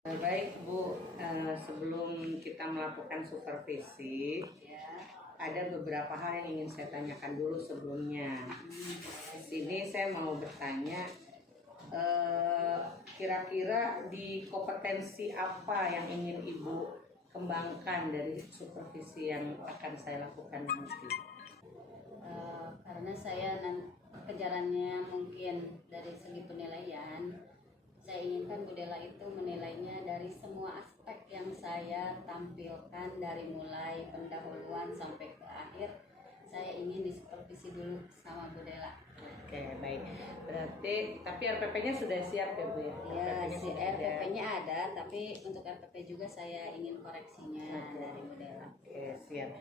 Baik Bu, sebelum kita melakukan supervisi, ada beberapa hal yang ingin saya tanyakan dulu sebelumnya. Di sini saya mau bertanya, kira-kira di kompetensi apa yang ingin Ibu kembangkan dari supervisi yang akan saya lakukan nanti? Karena saya kejarannya mungkin dari segi penilaian, saya inginkan Bu Dela itu menilainya dari semua aspek yang saya tampilkan, dari mulai pendahuluan sampai ke akhir. Saya ingin disupervisi dulu sama Bu Dela. Oke, baik. Berarti tapi RPP-nya sudah siap ya Bu ya? Ya, si RPP-nya ada, tapi untuk RPP juga saya ingin koreksinya dari Bu Dela. Oke, siap.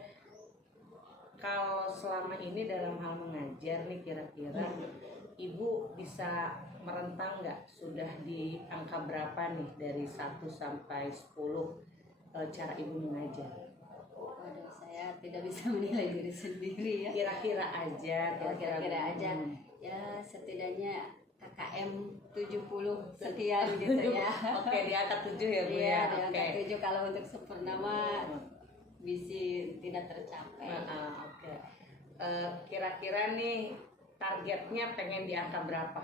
Kalau selama ini dalam hal mengajar nih, kira-kira Ibu bisa merentang nggak sudah di angka berapa nih dari 1 sampai 10 cara Ibu mengajar? Waduh, saya tidak bisa menilai diri sendiri ya. Kira-kira aja, Kira-kira aja. Ya, setidaknya KKM 70 sekian gitu ya. Oke, di angka 7 ya Bu Iya, ya. di angka Oke. 7 kalau untuk sempurna bisa tidak tercapai. Oke. Kira-kira nih targetnya pengen di angka berapa?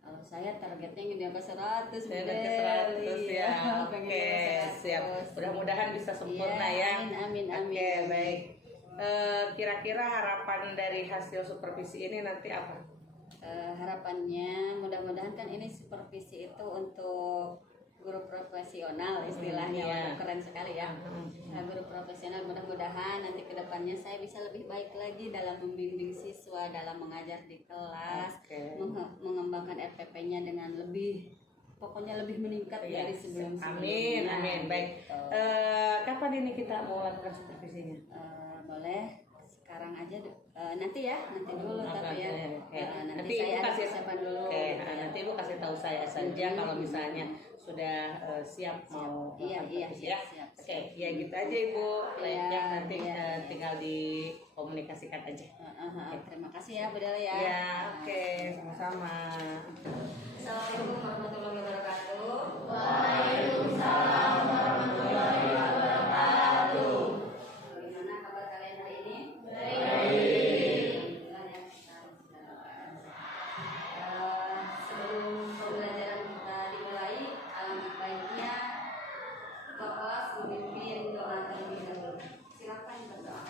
Kalau saya targetnya ingin di angka 100. Saya ke 100 ya. Pengen Oke, di angka 100. siap. Mudah-mudahan bisa sempurna Iya, ya. amin. Oke, baik. Kira-kira harapan dari hasil supervisi ini nanti apa? Harapannya mudah-mudahan kan ini supervisi itu untuk guru profesional istilahnya. Iya. Waduh, keren sekali ya. Nah, guru profesional, mudah-mudahan nanti kedepannya saya bisa lebih baik lagi dalam membimbing siswa, dalam mengajar di kelas. Oke. Mengembangkan RPP-nya dengan pokoknya lebih meningkat Iya. dari sebelum-sebelumnya. Amin. Baik. Gitu. Kapan ini kita mau lakukan supervisinya? Boleh sekarang aja, nanti dulu tapi ya. Nanti Ibu saya ada kasih persiapan dulu. Oke, gitu ya. nanti Ibu kasih tahu saya saja kalau misalnya sudah siap mau Iya, supervisi ya. siap. Oke, ya gitu aja Ibu. Lainnya Iya, nanti iya. tinggal dikomunikasikan aja. Terima kasih ya Bu Dela ya. Ya, oke, sama-sama. Assalamualaikum warahmatullahi wabarakatuh. Bagaimana kabar kalian hari ini? Alhamdulillah ya, kita sudah doakan. Sebelum pembelajaran kita dimulai, alangkah baiknya ketua kelas memimpin doa terlebih dahulu. Silakan berdoa.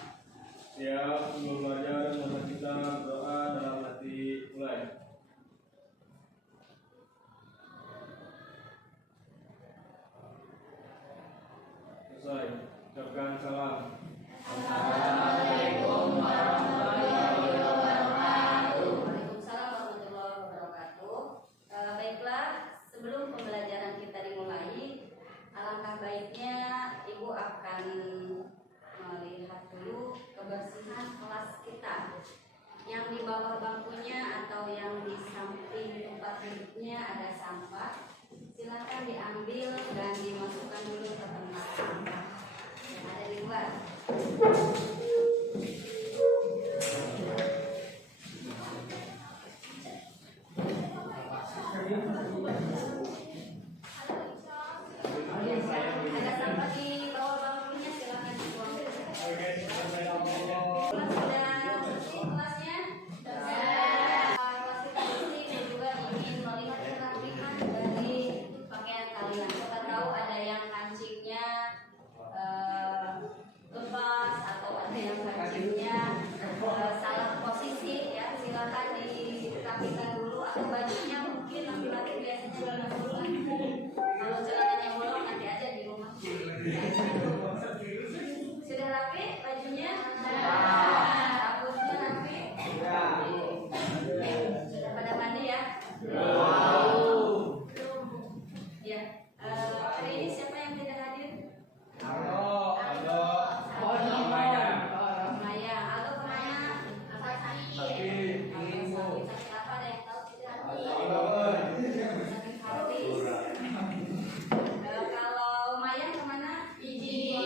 Siap, sebelum belajar, mari kita berdoa dalam hati mulai. Selesai, ucapkan salam. Waalaikumsalam warahmatullahi wabarakatuh. Baiklah, sebelum pembelajaran kita dimulai, alangkah baiknya Ibu akan melihat dulu kebersihan kelas kita. Yang di bawah bangkunya atau yang di samping tempat duduknya ada sampah. Silakan diambil dan dimasukkan dulu ke tempat sampah yang ada di luar. Ada sampah di bawah bangkunya, silakan dibuang. Kelas sudah bersih kelasnya? Kelas kita bersih dan juga ingin melihat kerapihan dari pakaian kalian. Kita tahu ada yang kancingnya lepas atau ada yang kancingnya salah posisi ya. Silakan dirapikan dulu, atau bajunya mungkin laki-laki biasanya bolong dulu. Kalau celananya bolong nanti aja di rumah. Sudah rapi bajunya? Rambutnya rapi? Sudah pada mandi ya? Belum. Ya. Hari ini siapa yang tidak hadir? Maya. Halo kemana? Sakit apa? Ada yang tahu tidak? Sakit hati. Kalau Maya kemana? Izin.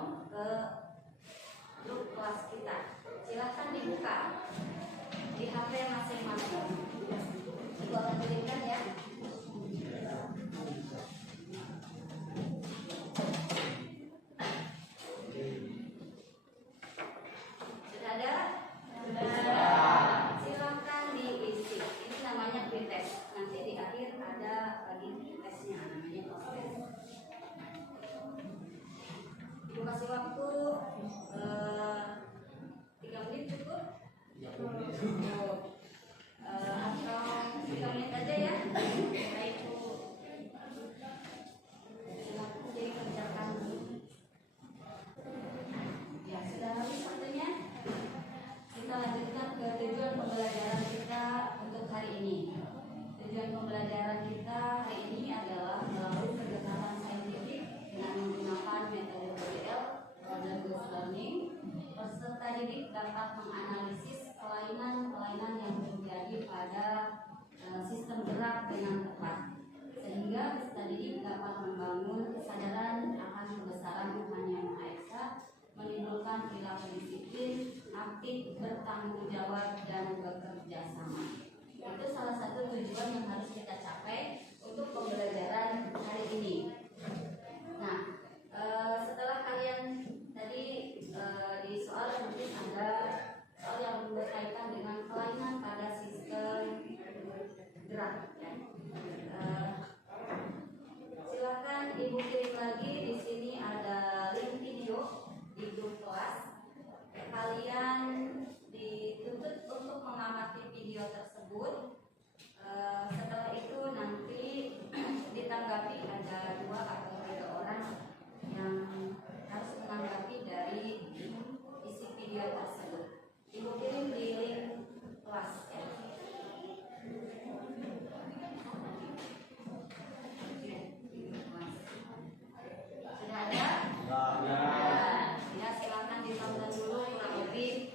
form ke grup kelas kita. Silahkan dibuka di HP masing-masing. Ibu akan berikan ya. Sudah ada? Silahkan diisi. Ini namanya pretest. Nanti di akhir ada lagi tesnya, namanya post-test. Ibu kasih waktu 3 menit cukup? Atau 3 menit aja ya? Baik Bu. Silahkan jadi kerjakan. Ya, sudah habis waktunya. Kita lanjutkan ke tujuan pembelajaran kita untuk hari ini. Tujuan pembelajaran kita hari ini adalah melalui pendekatan saintifik dengan menggunakan metode PBL, Problem-Based Learning. Peserta didik dapat menganalisis kelainan-kelainan yang terjadi pada sistem gerak dengan tepat, sehingga peserta didik dapat membangun kesadaran akan kebesaran Tuhan Yang Maha Esa, menimbulkan perilaku disiplin, aktif, bertanggung jawab, dan bekerja sama. Itu salah satu tujuan yang harus kita capai untuk pembelajaran hari ini. Nah, setelah kalian tadi di soal mungkin ada soal yang berkaitan dengan kelainan pada sistem gerak. Ya. Silakan Ibu kirim lagi. Di sini ada link video di grup kelas. Kalian dituntut untuk mengamati video tersebut. Setelah itu nanti ditanggapi, ada 2 atau 3 orang yang harus menanggapi dari isi video tersebut. Ibu kirim di link kelas ya. Sudah ada? Ya, silakan ditonton dulu kurang lebih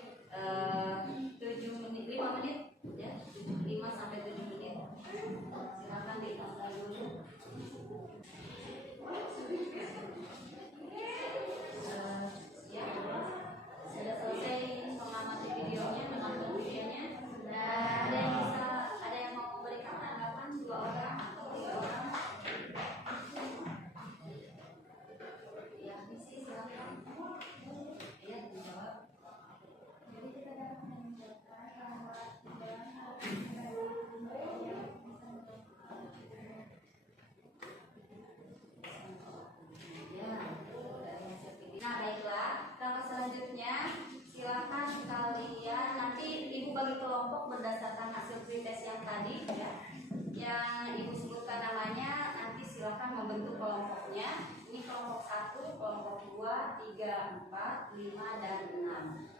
7 menit, 5 menit ya, 5 sampai 7 menit. Silakan ditonton dulu. Ya, sudah selesai mengamati videonya, menonton videonya. Ada yang mau memberikan tanggapan 2 orang atau 3 orang? Ya, misi silakan. Ya, dijawab. Jadi kita dapat menunjukkan bahwa nah, baiklah. Langkah selanjutnya, silakan kalian nanti Ibu bagi kelompok berdasarkan hasil pretest yang tadi ya. Yang Ibu sebutkan namanya, nanti silakan membentuk kelompoknya. Ini kelompok 1, kelompok 2, 3, 4, 5, dan 6.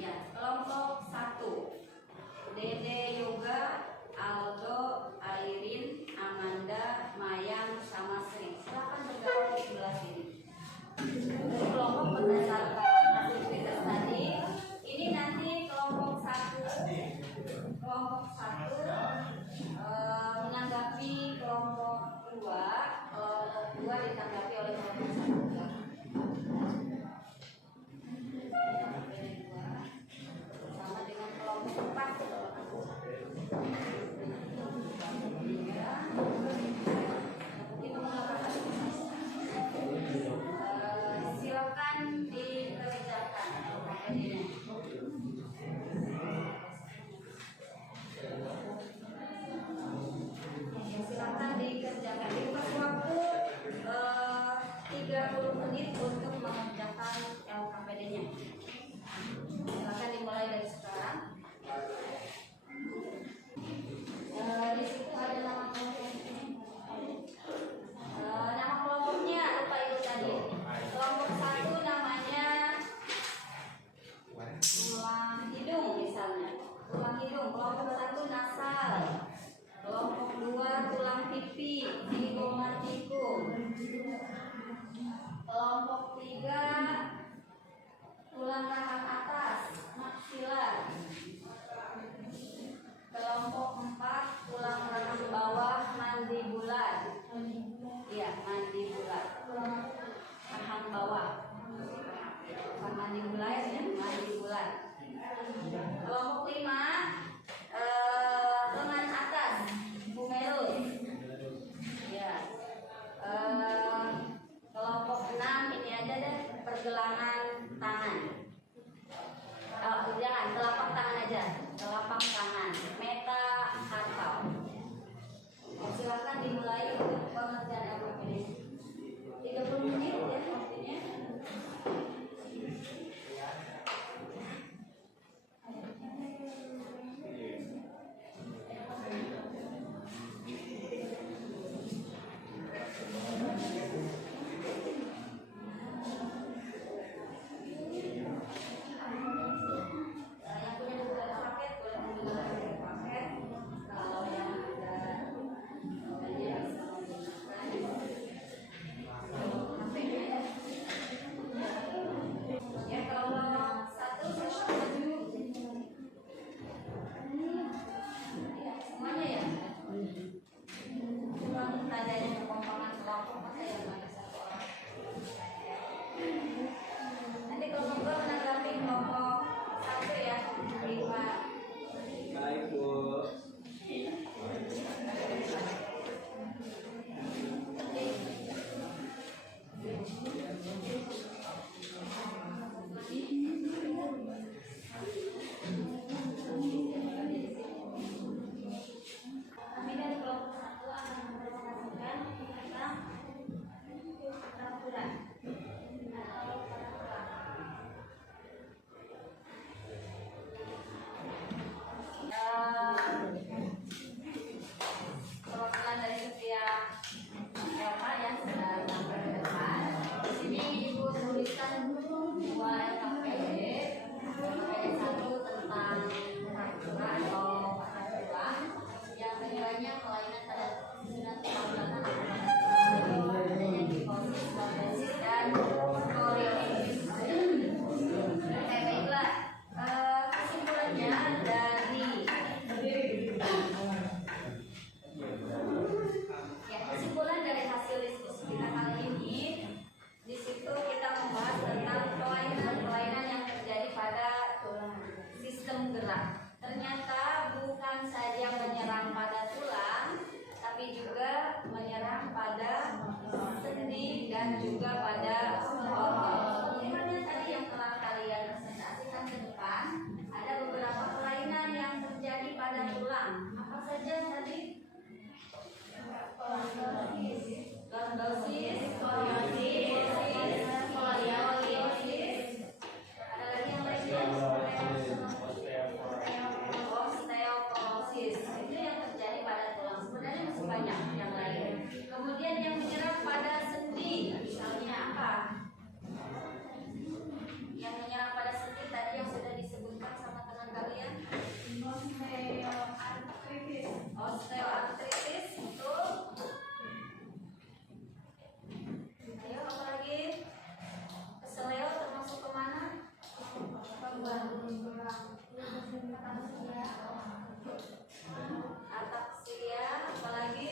Ya, kelompok 1. Dede Yoga, Aldo, Airin, Amanda, Mayang, sama Sri. Silakan bergabung di sebelah sini. Kelompok berdasarkan hasil pretest tadi. Ini nanti kelompok 1 menanggapi kelompok 2 ditanggapi oleh kelompok 1. Sama dengan kelompok 4. aja deh, pergelangan tangan. Jangan, telapak tangan aja, telapak tangan, meta karpal. Silakan dimulai untuk pengerjaan LPP ini. 30 menit ya waktunya. Perwakilan dari setiap LK yang sudah sampai ke depan. Di sini Ibu tuliskan 2 LKPD. LKPD 1 tentang prakura atau prakura yang nilainya kelainan pada susunan tulang belakang adanya kifosis, kondensis, dan koriolisis. Baiklah, kesimpulannya dari kesimpulan dari hasil diskusi kita kali ini, di situ kita membahas tentang kelainan yang terjadi pada sistem gerak. Ternyata bukan saja menyerang pada tulang, tapi juga menyerang pada sendi dan juga pada otot. Sebenarnya tadi yang telah kalian presentasikan ke depan, ada beberapa kelainan yang terjadi pada tulang. Apa saja tadi? Lordosis, skoliosis, ada lagi yang lainnya? Osteoporosis. Itu yang terjadi pada tulang. Sebenarnya masih banyak yang lain. Kemudian yang menyerang pada sendi, misalnya apa? Yang menyerang pada sendi tadi yang sudah disebutkan sama teman kalian? Osteoartritis, betul. Ayo, apa lagi? Keseleo termasuk kemana? Ataksia, apa lagi?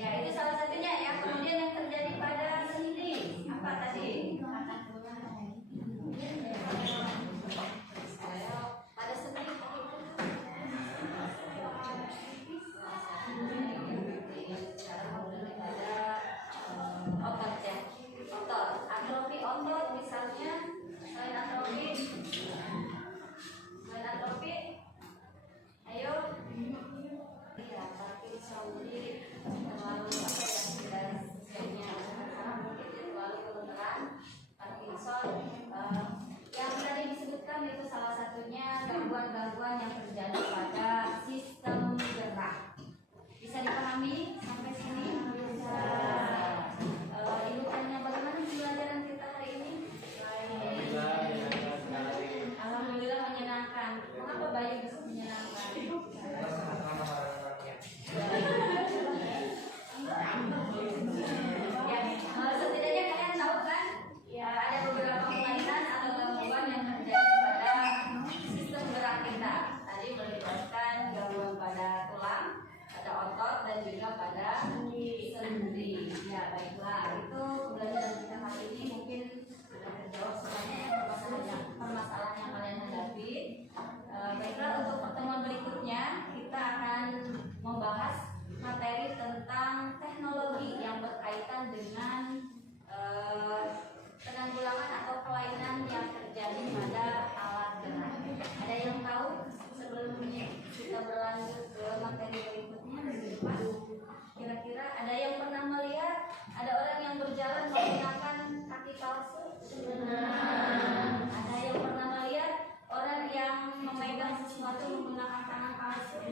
Ya, itu salah satunya ya. Kemudian yang terjadi pada sendi, apa tadi? Pada sendi. Otot ya, otot, atrofi otot misalnya. Selain atrofi, ayo. Ya, Parkinson sendiri terlalu apa ya, sudah usianya mungkin terlalu kebenaran. Parkinson yang tadi disebutkan itu salah satunya gangguan-gangguan yang terjadi pada sistem gerak. Bisa dipahami sampai sini? Bisa. Ibu tanya bagaimana pembelajaran kita hari ini? Alhamdulillah menyenangkan. Mengapa Bayu bisa menyenangkan? tentang teknologi yang berkaitan dengan penanggulangan atau kelainan yang terjadi pada alat gerak. Ada yang tahu sebelum kita berlanjut ke materi berikutnya? Kira-kira ada yang pernah melihat ada orang yang berjalan menggunakan kaki palsu? Ada yang pernah melihat orang yang memegang sesuatu menggunakan tangan palsu?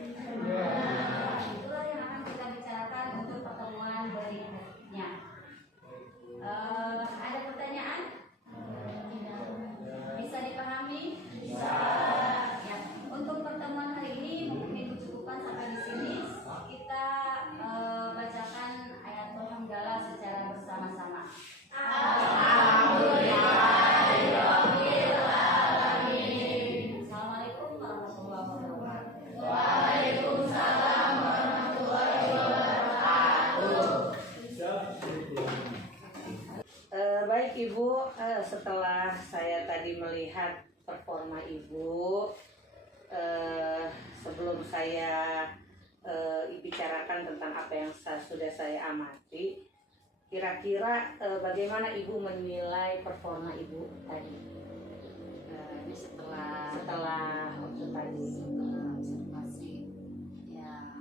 Itulah yang akan kita bicarakan untuk pertemuan berikutnya. Ada pertanyaan? Bisa dipahami? Bisa. Ya. Untuk pertemuan hari ini mungkin cukupkan sampai di sini. Kita bacakan ayat hamdalah secara bersama-sama. Assalamualaikum warahmatullahi wabarakatuh. Waalaikumsalam warahmatullahi wabarakatuh. Baik Ibu, setelah saya tadi melihat performa Ibu, sebelum saya bicarakan tentang apa yang sudah saya amati, kira-kira bagaimana Ibu menilai performa Ibu tadi? Ini setelah Waktu tadi. observasi, ya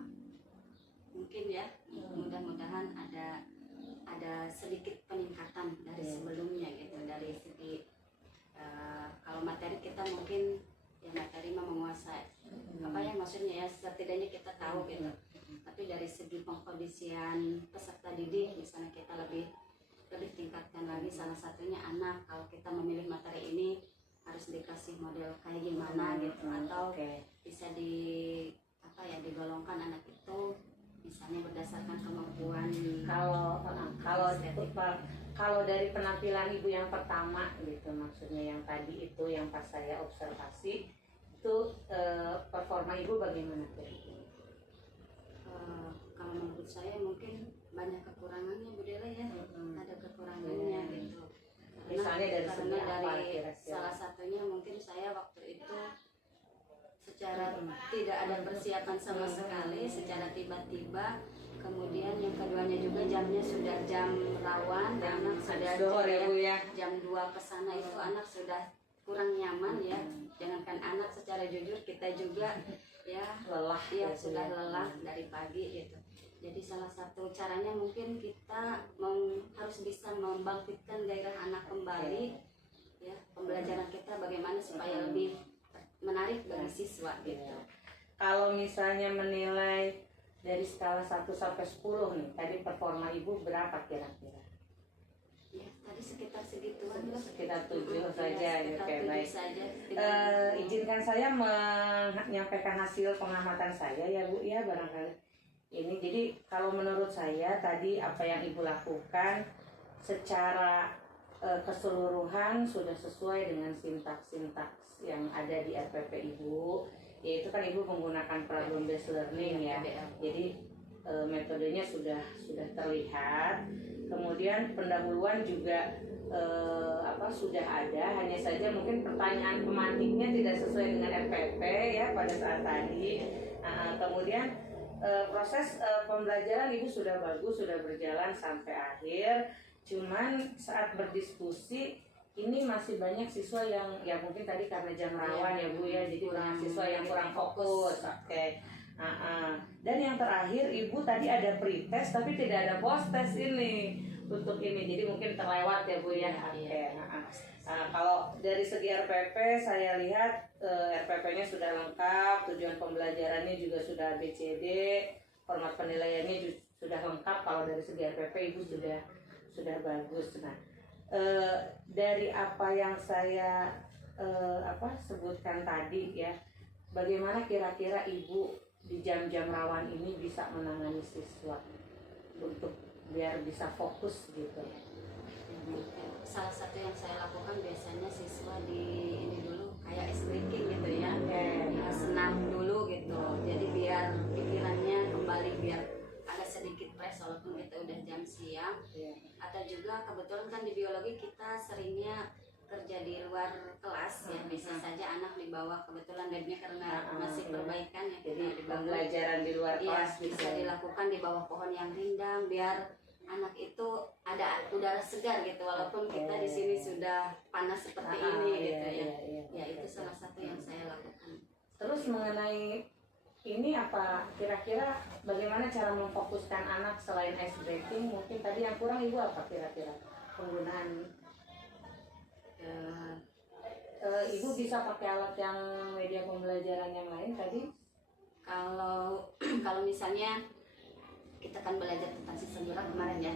mungkin ya, mudah-mudahan ada sedikit peningkatan dari sebelumnya gitu, dari segi kalau materi kita mungkin ya materi mah menguasai apa ya maksudnya ya, setidaknya kita tahu gitu, tapi dari segi pengkondisian peserta didik misalnya kita lebih tingkatkan lagi. Salah satunya anak, kalau kita memilih materi ini harus dikasih model kayak gimana gitu, atau bisa digolongkan anak itu misalnya berdasarkan kemampuan. Kalau dari penampilan Ibu yang pertama gitu, maksudnya yang tadi itu yang pas saya observasi itu performa Ibu bagaimana? Kalau menurut saya mungkin banyak kekurangannya Bu Dela ya, ada kekurangannya gitu. Misalnya dari segi apa kira-kira? Salah satunya mungkin saya waktu itu secara tidak ada persiapan sama sekali, secara tiba-tiba. Kemudian yang keduanya juga jamnya sudah jam rawan, anak sudah jam 2 ke sana itu anak sudah kurang nyaman ya. Jangankan anak, secara jujur kita juga ya lelah ya sudah lelah dari pagi gitu. Jadi salah satu caranya mungkin kita harus bisa membangkitkan gairah anak kembali ya, pembelajaran kita bagaimana supaya lebih menarik bagi siswa gitu. Kalau misalnya menilai dari skala 1 sampai 10 nih, tadi performa Ibu berapa kira-kira? Ya, tadi sekitar segituan lah. Sekitar 7 saja ya, oke, baik. Izinkan saya menyampaikan hasil pengamatan saya ya Bu ya, barangkali. Ini jadi kalau menurut saya tadi apa yang Ibu lakukan secara keseluruhan sudah sesuai dengan sintaks yang ada di RPP Ibu, yaitu kan Ibu menggunakan problem based learning ya. Jadi metodenya sudah terlihat. Kemudian pendahuluan juga sudah ada, hanya saja mungkin pertanyaan pemantiknya tidak sesuai dengan RPP ya pada saat tadi. Kemudian proses pembelajaran Ibu sudah bagus, sudah berjalan sampai akhir. Cuman saat berdiskusi ini masih banyak siswa yang ya mungkin tadi karena jam rawan ya Bu ya, jadi banyak siswa yang kurang fokus. Oke. Dan yang terakhir Ibu tadi ada pretest tapi tidak ada post test ini untuk ini, jadi mungkin terlewat ya Bu ya. Oke. Kalau dari segi RPP saya lihat RPP-nya sudah lengkap, tujuan pembelajarannya juga sudah ABCD, format penilaiannya sudah lengkap. Kalau dari segi RPP Ibu sudah bagus. Nah, dari apa yang saya sebutkan tadi ya, bagaimana kira-kira Ibu di jam-jam rawan ini bisa menangani siswa untuk biar bisa fokus gitu? Salah satu yang saya lakukan biasanya siswa ini dulu kayak ice breaking gitu ya, senam dulu gitu. Jadi biar pikirannya kembali, biar ada sedikit fresh walaupun kita udah jam siang. Atau juga kebetulan kan di biologi kita seringnya kerja di luar kelas ya, bisa saja anak dibawa, kebetulan labnya karena masih perbaikan ya, Jadi kita dibawa. pembelajaran di luar Iya, kelas bisa dilakukan di bawah pohon yang rindang biar anak itu ada udara segar gitu, walaupun kita di sini sudah panas seperti ini gitu ya. Ya itu salah satu yang saya lakukan. Terus mengenai ini apa kira-kira bagaimana cara memfokuskan anak selain ice breaking? Mungkin tadi yang kurang Ibu apa kira-kira penggunaan? Ibu bisa pakai alat yang media pembelajaran yang lain tadi? Kalau kalau misalnya kita kan belajar tentang sistem gerak kemarin ya.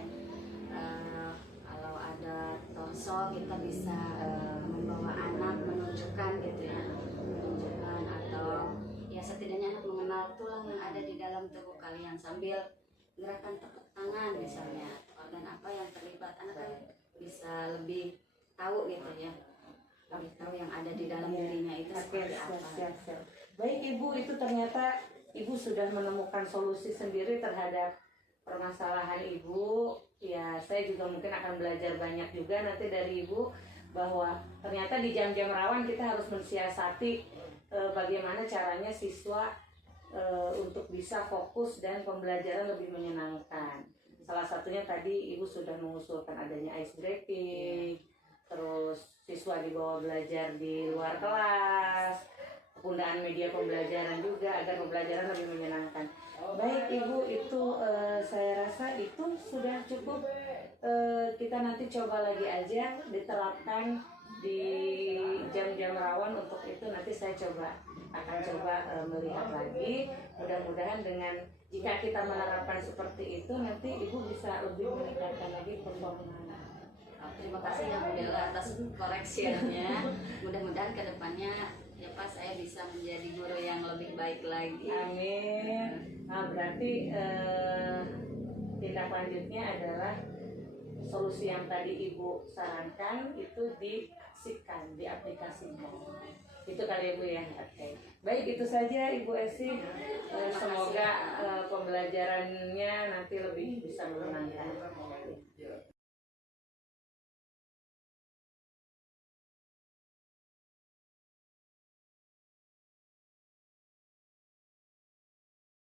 Kalau ada torso kita bisa membawa anak menunjukkan gitu ya, menunjukkan atau ya setidaknya anak mengenal tulang yang ada di dalam tubuh kalian sambil gerakan tepuk tangan misalnya, organ apa yang terlibat, anak kan bisa lebih tahu gitu ya, lebih tahu yang ada di dalam dirinya itu seperti apa. Siap. Baik Ibu, itu ternyata Ibu sudah menemukan solusi sendiri terhadap permasalahan Ibu. Ya, saya juga mungkin akan belajar banyak juga nanti dari Ibu bahwa ternyata di jam-jam rawan kita harus mensiasati bagaimana caranya siswa untuk bisa fokus dan pembelajaran lebih menyenangkan. Salah satunya tadi Ibu sudah mengusulkan adanya ice breaking, terus siswa dibawa belajar di luar kelas, penggunaan media pembelajaran juga agar pembelajaran lebih menyenangkan. Baik Ibu, itu saya rasa itu sudah cukup. Kita nanti coba lagi aja diterapkan di jam-jam rawan. Untuk itu nanti saya akan coba melihat lagi. Mudah-mudahan dengan jika kita menerapkan seperti itu nanti Ibu bisa lebih meningkatkan lagi performa. Terima kasih ya Bu Dela atas koreksiannya. Mudah-mudahan kedepannya ya Pak saya bisa menjadi guru yang lebih baik lagi. Amin. Nah berarti tindak lanjutnya adalah solusi yang tadi Ibu sarankan itu diaplikasikan. Itu kali Ibu ya. Oke. Baik, itu saja Ibu Esi. Semoga pembelajarannya nanti lebih bisa menyenangkan.